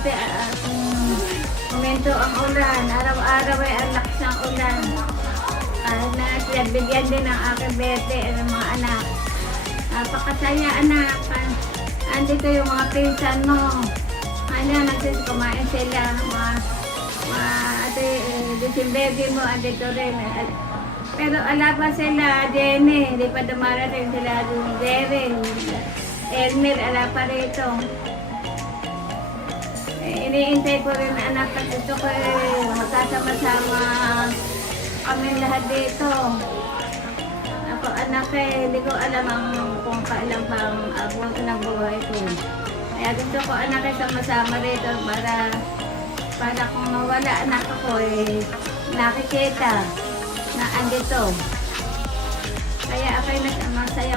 mabuti momento ang ulan. Araw-araw ay ang lakas ng ulan. Kahit na bigyan din ng aking bete at mga anak. Napakasaya anak. Andito yung mga pinsan mo. Kumain sila. Yung baby mo andito rin. Pero ala pa sila, Jenny. Hindi pa dumarating sila yung Jerry. Elmer, ala pa rito. Iniintay ko rin anak at gusto ko magkasama-sama kami lahat dito. Ako anak hindi ko alam kung kailan pang abot ng buhay ko. Kaya gusto ko anak sama-sama rito para kung mawala anak ako nakikita na andito. Kaya ako'y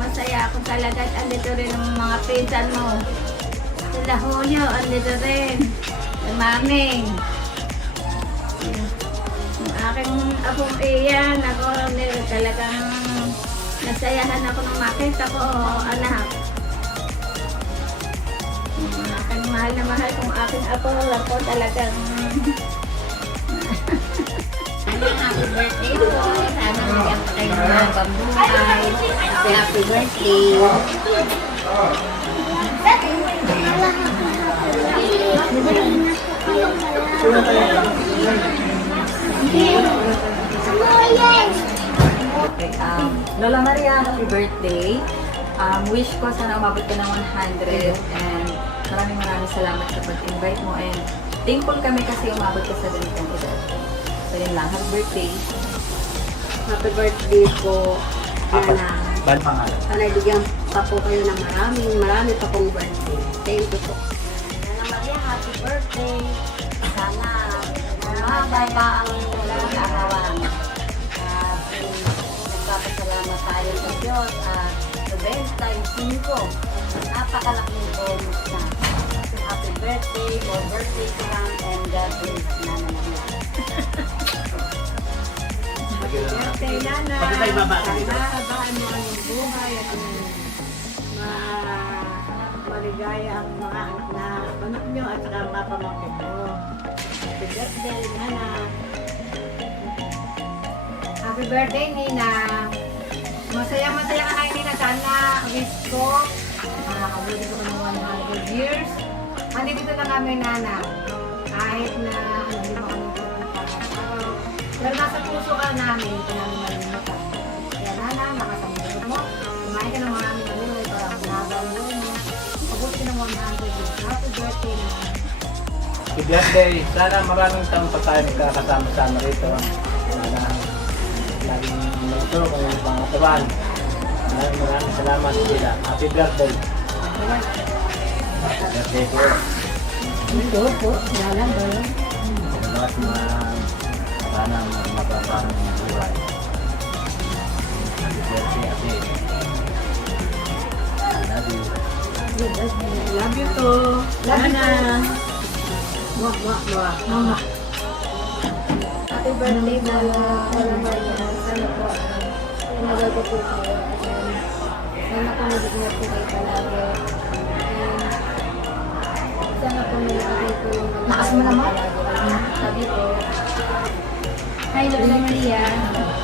masaya ako talaga at andito rin ang mga pinsan mo. Sila Julio, andito rin. Si Mami. Yung aking akong iyan, ako talagang nasayahan ako nung makita ko, anak. Yung aking mahal na mahal kong aking ako talagang Happy birthday po. Sana nagyan pa kayo ng pambuhay. Happy birthday. Okay, Lola Maria, happy birthday. Wish ko sana umabot ka ng 100 and maraming salamat sa pag-invite mo and thankful kami kasi umabot ka sa ganitong edad. So yun lang, happy birthday. Happy birthday po. Sana bigyan pa po kayo ng marami pa pong birthday. Thank you po. Lola Maria, happy birthday. Sana mabay pa ang arawan. At nagpapasalamat tayo sa Diyos at sa 20 times 5. Napakalaking bonus na. Happy birthday, more birthday to come, and God bless Nana Maria. birthday, Nana. Sana habaan mo ang buhay at maligaya ang mga anak nyo at saka mga pamangkin mo. Happy birthday, Nana. Happy birthday, Nina. Masaya-masaya ka kayo, Nina. Sana wish ko makakabuti ko ng 100 years. Andito na kami, Nana. Kahit na hindi mo kami pero nasa puso ka namin, hindi ka namin malilimutan. Kaya, Nana, nakasamunod mo. Kumain ka ng maraming gulay para kumabang mo. Mabuti ka ng 100 years. Happy birthday, Nana. Happy birthday. Sana maraming taon pa tayo magkakasama-sama rito. Sana laging magturo kung yung pangatawan. Maraming salamat sila. Happy birthday. Happy birthday po. Ito po, dalang ba yun? Salamat sana mapapang buhay. Happy birthday, Ate. Love you. Love you too. Nana. Mama. Happy birthday, Lola Maria. Sana po, tumagal ko po kayo. Sana po mag-ingat po kayo palagi. And sana po nilagay po yung lakas mo naman. Sabi po. Hi Lola Maria,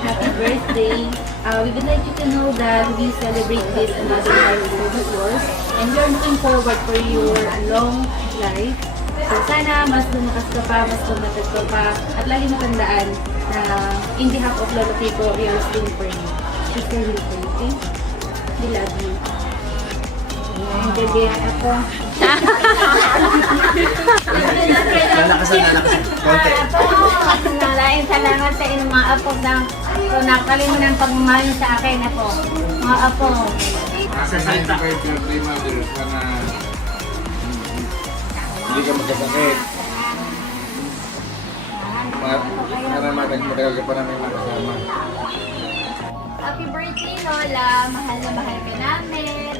happy birthday. We would like you to know that we celebrate this another milestone of yours and we are looking forward for your long life. So sana mas lumakas ka pa, mas tumatag ka pa, at lagi matandaan na in behalf of Lola Pico, we are still for you. She's for you, okay? We love you. Naintindihan ako. Lalakasan. Konti. Nalaing salamat sa inyong mga apo na kung nakalimutan pagmamahal niyo sa akin, apo. Mga apo. Happy birthday, Mother. Sana hindi ka magkasakit. Sana matagal ka pa namin makasama. Happy birthday Lola, mahal na mahal ka namin.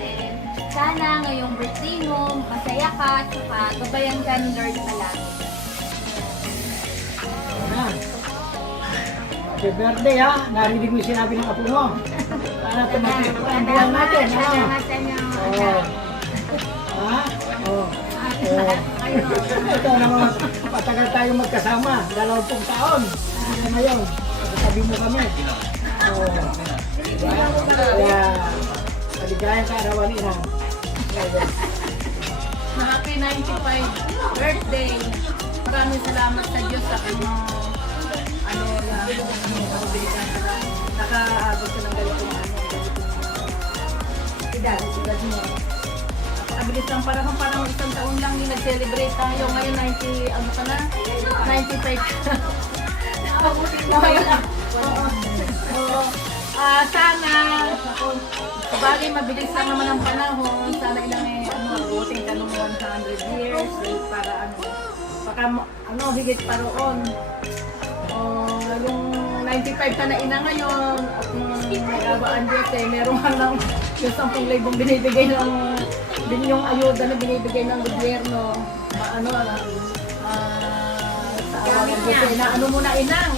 And sana ngayong birthday mo, masaya ka, tsaka gabayan ka ni Lord palagi. Happy birthday ha! Narinig mo yung sinabi ng apo mo. Sana tumatay ang buwan natin. Ha? Salamat sa inyo. Oo. Ha? Oo. Ito naman, patagal tayo magkasama. 20 taon. Ano na yun? Sabi mo kami. Oo. Kaya, maligayang kaarawan ina. Happy 95 birthday. Maraming salamat sa Diyos sa kanyang nakaabot ka ng ganitong edad mo. Napakabilis ng parang isang taon lang yung nag-celebrate tayo. Ngayon 90, ano ka na? 95 ka. Oo. Sana, bagay mabilis lang naman ang panahon. Sana ilang abutin ka ng 100 years para baka higit pa roon. Yung 95 ka na ina ngayon at nag-abaan Diyos meron ka lang yung 10,000 binibigay din yung ayuda na binibigay ng gobyerno. Sa awa ng Diyos ano mo na inang,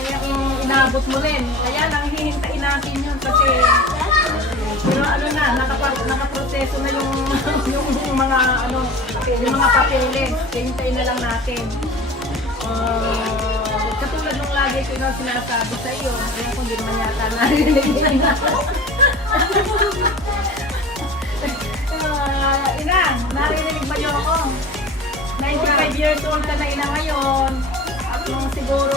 inaabot mo rin. Kaya lang hihintayin natin yun kasi pero nakaproseso na yung mga yung mga papeles. Hihintayin na lang natin. Katulad nung lagi ko yung sinasabi sa iyo, kaya kung di naman yata narinig na. Ina, narinig ba niyo ako? 95 years old ka na ina ngayon. At nung siguro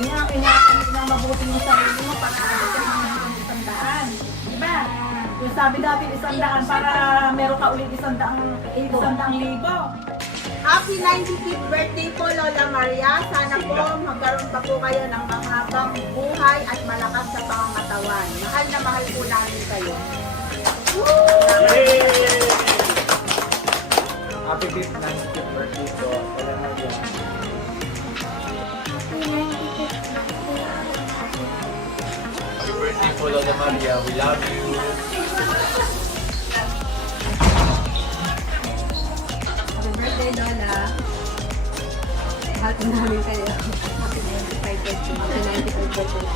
ingatan mo mabuti yung sarili mo para ka ng 100. Diba? Yung sabi dati 100 para meron ka ulit 100,000. Happy 95th birthday po, Lola Maria. Sana po magkaroon pa po kayo ng mahabang buhay at malakas sa pangangatawan. Mahal na mahal po namin kayo. Happy 95th birthday po. Lola Maria. Happy birthday po, Lola Maria. We love you. Happy birthday, Lola. Happy namin kayo. Happy 95 birthday. Happy 95 birthday.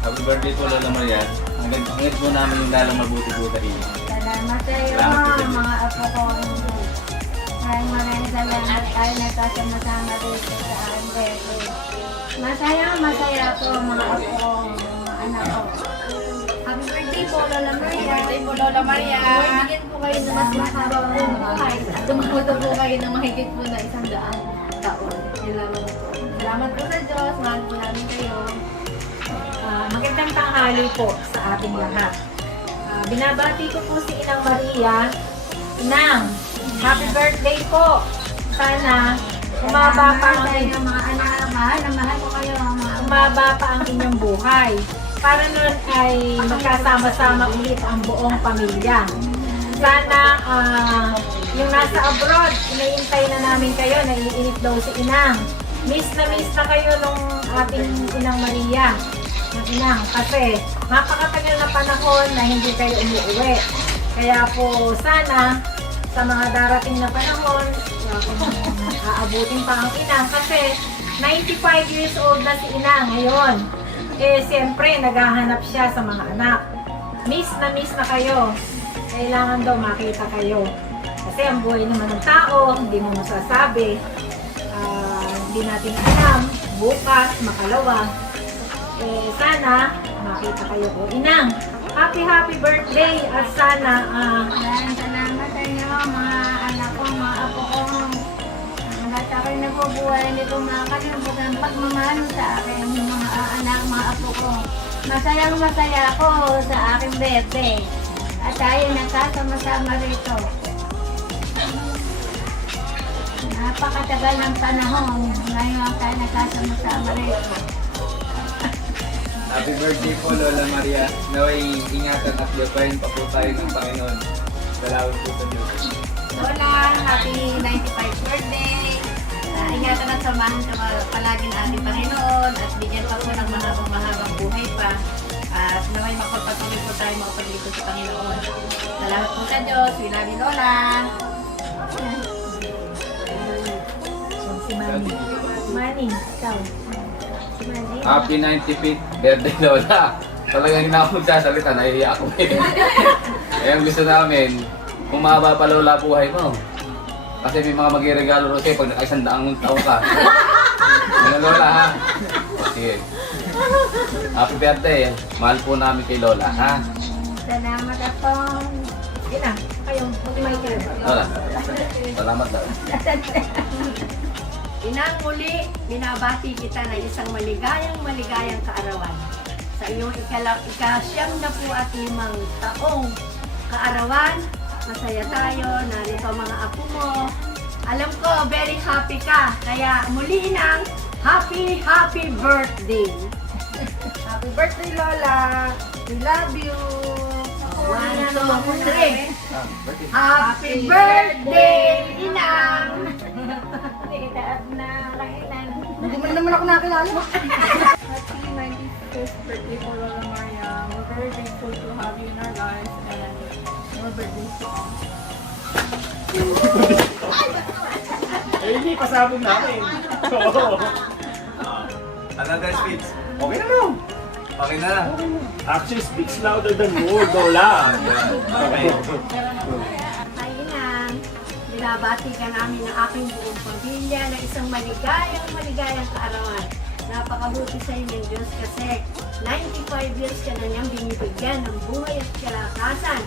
Happy birthday po, Lola Maria. Hanggang po namin yung lalang mabuti po sa inyo. Salamat sa iyo, mga apo ko. Maraming salamat tayo nagkasama-sama dito sa aking birthday. Masaya ako, mga apo ko, mga anak ko. Happy birthday po, Lola Maria. Happy birthday po, Lola Maria. Bigyan po kayo ng mas mahabang buhay. At tumuto po kayo ng mahigit po na 100 taon. Yun lamang po. Salamat po sa Diyos. Mahal po namin kayo. Magandang tanghali po sa ating lahat. Binabati ko po si Inang Maria. Inang, happy birthday po. Sana umaba pa ang mga anak, mahal na mahal ko kayo. umaba pa ang inyong buhay. Para nun ay magkasama-sama ulit ang buong pamilya. Sana yung nasa abroad, inaintay na namin kayo, naiinip daw si Inang. Miss na kayo nung ating Inang Maria. Ng Inang, kasi napakatagal na panahon na hindi kayo umuwi. Kaya po sana sa mga darating na panahon, aabutin pa ang Inang kasi 95 years old na si Inang ngayon. Siyempre, naghahanap siya sa mga anak. Miss na kayo. Kailangan daw makita kayo. Kasi ang buhay naman ng tao, hindi mo masasabi. Hindi natin alam, bukas, makalawa. Sana, makita kayo po. Inang, happy birthday at sana Maraming salamat sa inyo, mga anak ko, mga apo ko. Hanggat ako'y nabubuhay, hindi ko makakalimutan ang pagmamahal sa akin, yung mga anak, mga apo ko. Masaya ako sa aking birthday. At tayo nagkasama-sama rito. Napakatagal ng panahon. Ngayon tayo nagkasama-sama rito. Happy birthday po, Lola Maria. Naway ingatan at gabayin pa po tayo ng Panginoon. Salamat po sa Diyos. Lola, happy 95th birthday. Ingatan at samahan ka palagi ng ating Panginoon at bigyan pa po ng mahabang buhay pa. At naway makapatuloy po tayo makapaglito sa Panginoon. Salamat po sa Diyos. We love you, Lola. si Mami. Manny, ikaw. Manny. Happy 95th birthday, Lola. Talagang hindi na ako magsasalita, nahihiya ako. Kaya ang gusto namin, umaba pa Lola buhay mo. Kasi may mga magre-regalo rin sa'yo pag naka-100 taon ka. Ano Lola ha? Sige. Happy birthday. Mahal po namin kay Lola ha. Salamat akong. Ina, kayo, mag-imay kayo. Lola. Salamat daw. Inang muli, binabati kita na isang maligayang kaarawan. Sa iyong ikasyam na po at 5 taong kaarawan, masaya tayo, narito ang mga apo mo. Alam ko, very happy ka. Kaya muli Inang, happy birthday! Happy birthday, Lola. We love you. 1, 2, 3. Happy birthday, Inang! Itaat na kailan. Hindi mo naman ako nakilala. Happy 95th birthday for Lola Maria. We're very grateful to have you in our lives and your birthday song. Eh, hindi pasabog namin. Oo. Another speech. Okay na no. Okay na. Action speaks louder than word, Lola. Okay. Ay, Inang, binabati ka namin ng aking buong pamilya na isang maligayang kaarawan. Napakabuti sa inyo ng Diyos kasi 95 years ka na niyang binibigyan ng buhay at kalakasan.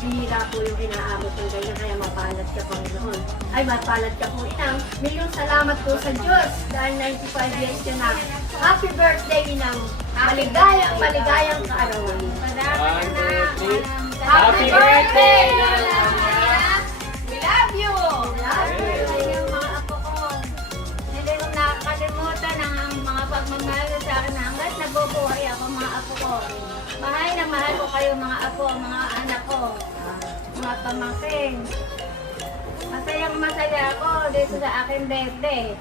Bihira po yung inaabot ng ganyan kaya mapalad ka Panginoon. Ay, mapalad ka po Inang. Milyong salamat po sa Diyos dahil 95 years ka na. Happy birthday Inang. Maligayang kaarawan. Salamat na. Happy birthday, Lola! We love you. Love you. Yung mga apo ko. Hindi ko nakakalimutan ang mga pagmamahal sa akin hanggat nabubuhay ako mga apo ko. Mahal na mahal ko kayo mga apo, mga anak ko, mga pamangkin. Masaya ako dito sa aking birthday.